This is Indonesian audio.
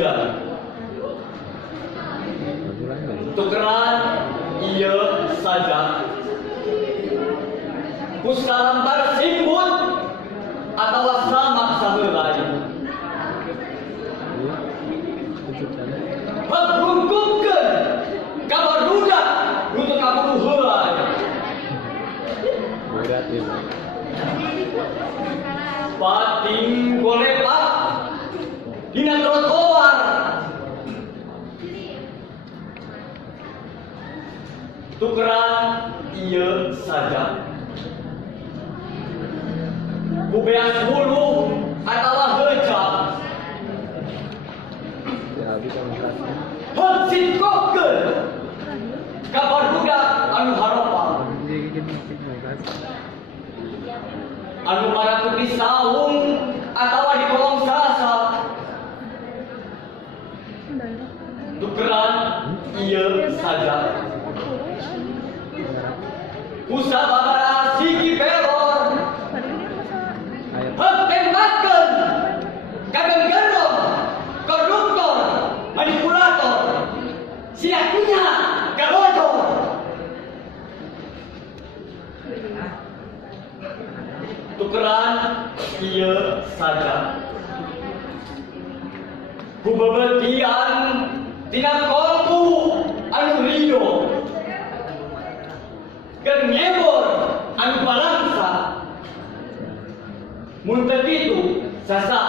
kebencian. Tukeran iya saja. Kusalambar simbut atau samak sahelai. Berungkupkan kabar duda untuk kamu helai. Berat ya. Pating golepak dina trotoar. Tukeran iya saja. Kubeas bulu atau hejak. Ya habis sama kelasnya. Hensin kokel kabar budak anu harapan anu pada tepi saung atau di kolong sasa. Tukeran iya saja. Kusabara sigi pelor tembakan kagak gerong koruptor manipulator siakunya galodor. Tukeran iya saja. Kubebetian tina kolku anu rio keur nyebor anu balangsa. Mun teu kitu sasa